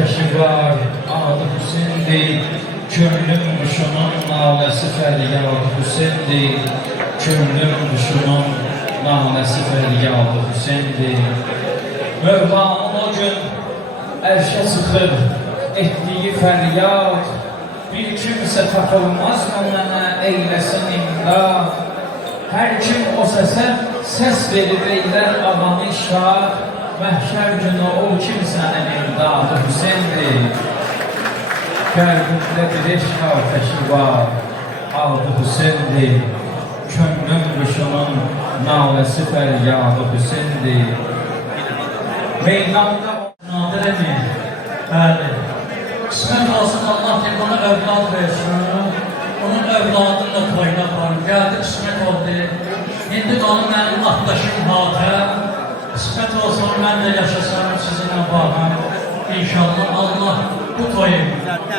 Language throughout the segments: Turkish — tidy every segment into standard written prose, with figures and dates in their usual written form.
ateşi var, adı Hüseyin'dir. Könlüm kuşunun naləsi fəryadı Hüseyin'dir. Könlüm kuşunun naləsi fəryadı Hüseyin'dir. Mövlanın o gün ərşə çıxır, etdiyi fəryad. Bir kimsə tapılmaz mı mənə eyləsin imdad. Hər kim o səsə səs verib eylər amanı şad. Məhşər günü o kimsənin imdadı Hüseyin'dir. Qəlbimdə bir eşq ateşi var, adı Hüseyin'dir. Könlüm quşunun naləsi fəryadı Hüseyin'dir. Meydanda nadir emin, bəli. Qismət olsun Allah ki, bana evlad versin. Onun evladını da toyuna aparım. Gəldi, qismət oldu. İndi onu mənim axdaşım hatəm. Qismət olsun, mən də yaşasam sizinlə bağım. İnşallah Allah bu toyu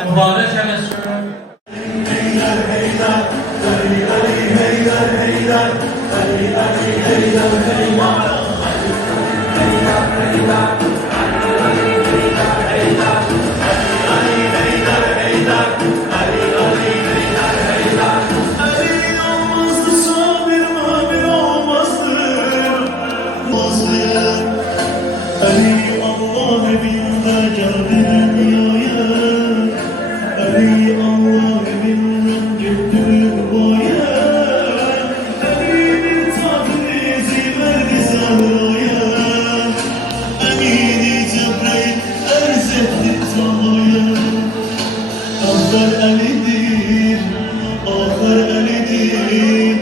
mübarək eləsin. Heydər, heydər, Ali, Ali, heydər, heydər, Ali, Ali, heydər, heydər, heydər, heydər, Ali, heydər, heydər, Ali, heydər, heydər, Ali, Ali, heydər, heydər. Ali olmazdı, sabir mamir olmazdı, Ali Allah evinde geldi dünyaya, Ali Allah evinden gitti dünyaya, Ali bir tabrizi verdi Zahra'ya, Emini Cebrail erz etti Taha'ya. Ahlar Ali'dir, ahlar Ali'dir,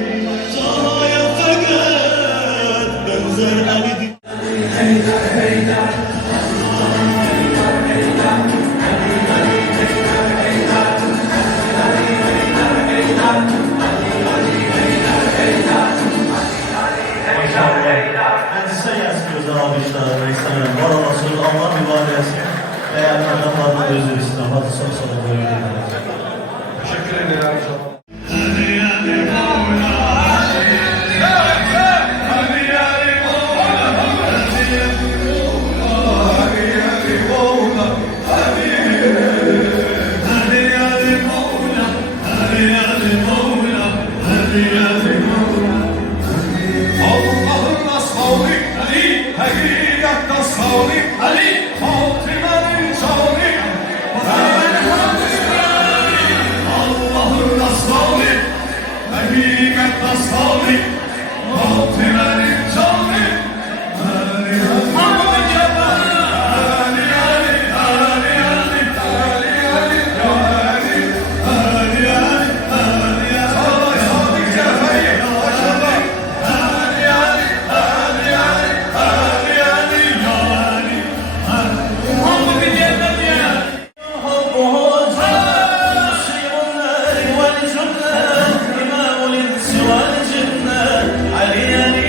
Taha'ya fakat benzer Ali'dir. Heydər, heydər, Əzizə yazıyoruz almışlar, İslam'ın var olasın, Allah mübarək etsin. Eğer adamlardan özür istedim, hadi son bölümde. Teşekkür ederim. Allah'ın sağlık Ali, hakikaten sağlık Ali, Fatime'nin sağlık, Allah'ın sağlık, hakikaten sağlık, Fatime'nin sağlık. Ali, Ali,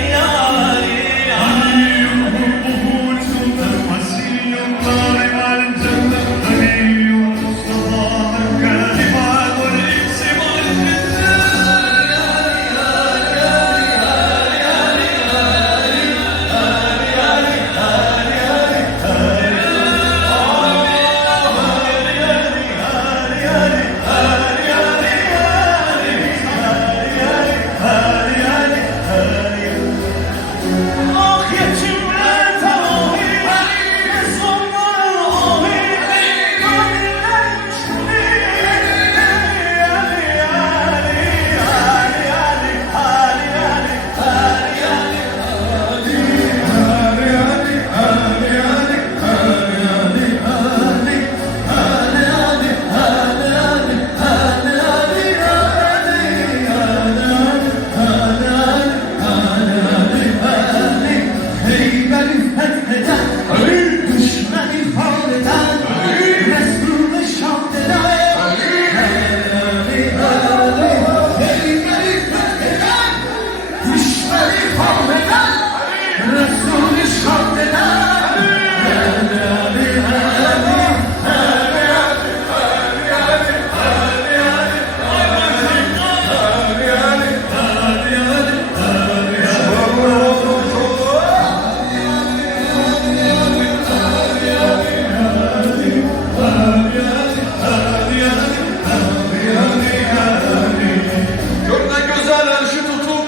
güzel ölçü tutup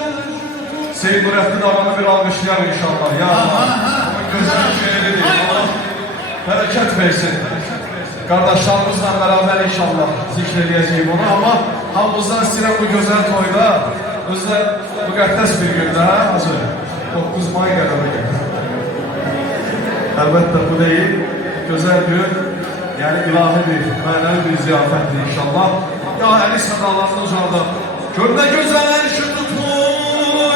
Seyit Nurettin Ağa'nı bir alkışlayalım inşallah. Ya onun güzel şehri değil. Allah bereket versin. Kardeşlerimizle beraber inşallah zikredeceğim onu ama hamımızdan istəyirəm bu güzel toyda özde müqəddəs bir gündə hazır 9 May qələbə. Elbette bu değil, güzel gün, yani ilahi bir, mənəvi bir ziyafətdir inşallah. Ya əli sadalarını uzarda, kördə gözəl şu tutmuyor,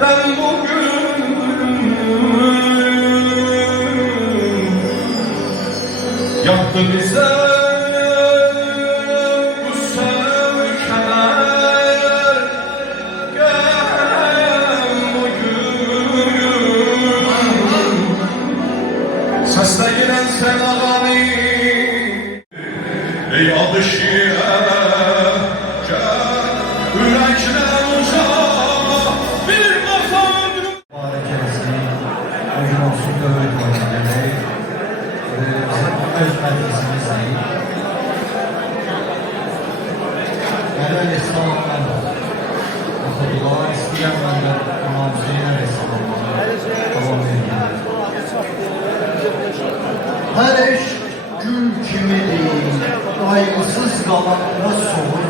ben bugün yaktı bize bu sevkeler, gel bugün sesle gelen sen ağani. Ey adı şiire gel yürekler uzağa bir makam. Mübarekesini bugün olsun dövül koymaları öz meclisimiz değil. Genel İslamlar okudular, isteyen benden İmam Hüseyin Aleyhisselam'a devam ediyor. Her eş gül kimidir, kaygısız kalanına soğur.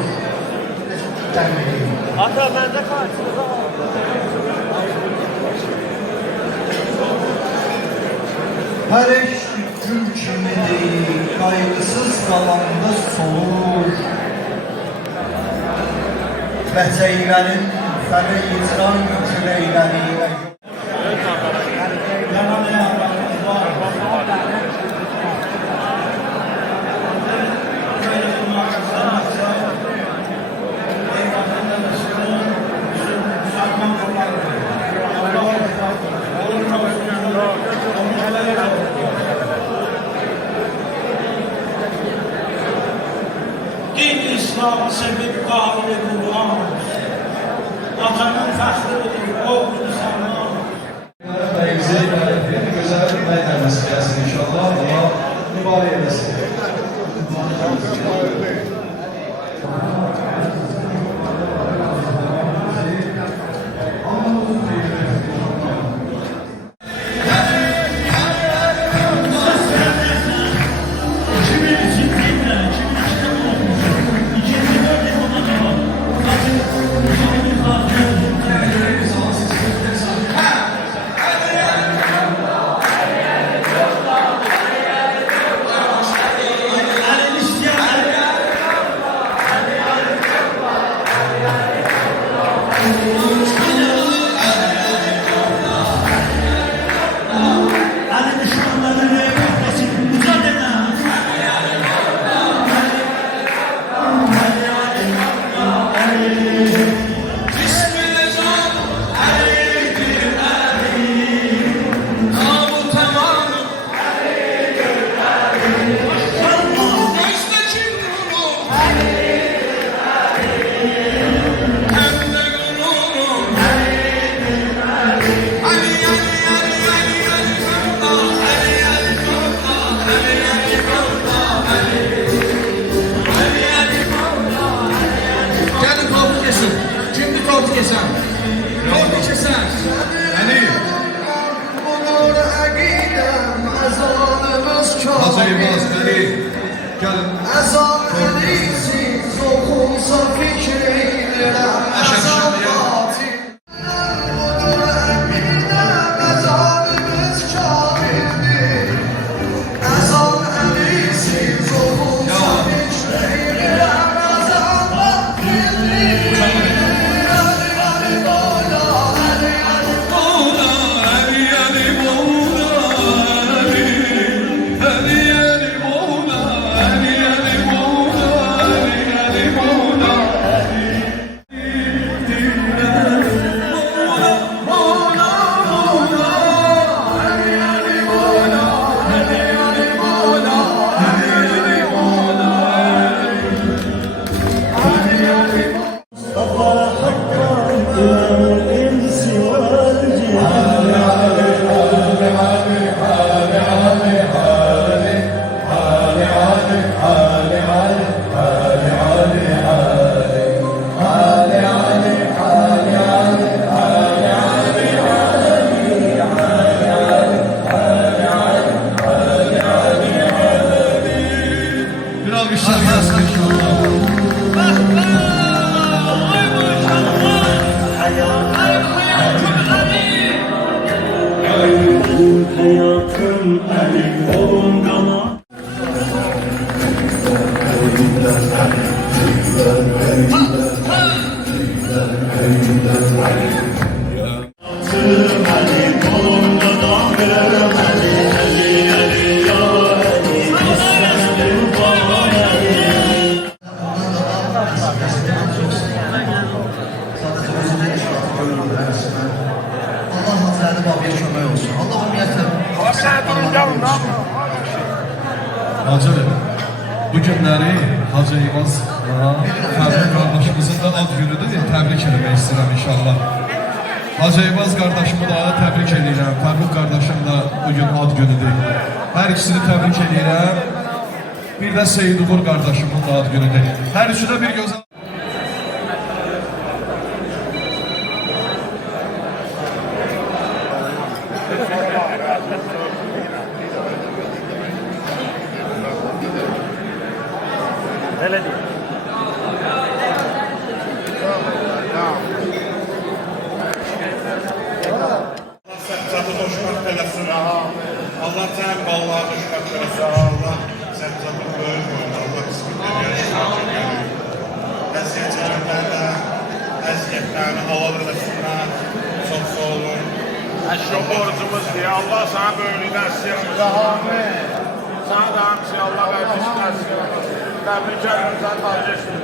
Demeyin. Ata bende karşınıza var. Her eş gül kimidir, kaygısız kalanda solur. Bəcəylərin fəri icran küləkləriyle Din İslam'ı sevip kahire Kur'an. Vatanın fəxridir, oğlu Müslüman. Bize güzel meydanesi gelsin inşallah. Allah mübarek eylesin. Ali düşmanlarının eyvallah, mücadele. Gelin koltuk kesin. Şimdi koltuk kesin. Koltuk kesin. Hazır Yılmaz, Ali. Gelin. Ezan edilsiz okunsa fikreylere ezan batil. Ezanımız kamildir. Ezan edilsiz okunsa fikreylere ezan batildir. Ali Mola, Allah Hazreti Babi'ye kömək olsun. Allah ümumiyyətlə Hacı, bu günləri Hacı Eyvazla Fərqi qardaşımızın da ad günüdür, təbrik eləmək istəyirəm inşallah. Hacı Eyvaz qardaşımı da təbrik edirəm, Fərqi qardaşım da bugün ad günüdür. Hər ikisini təbrik edirəm. Bir də Seyid Uğur qardaşımın da ad günüdür. Hər üçü də bir gözəl... Səhvzatı xoşbəxt eləsin. Allah sənin balları xoşbəxt eləsin. Allah səhvzatı böyük oyun. Allah qismətləri yaşayacaq. Əziyyətlərindən də əziyyətlərini halal eləsinlər. Çox sağ olun. Əşrə borcumuz diye Allah sana böyülüğünü əsirimiz. Amin. Sana da hamısı Allah vermişsin əsirimiz. Təbrik ederim, sen tacı etsin.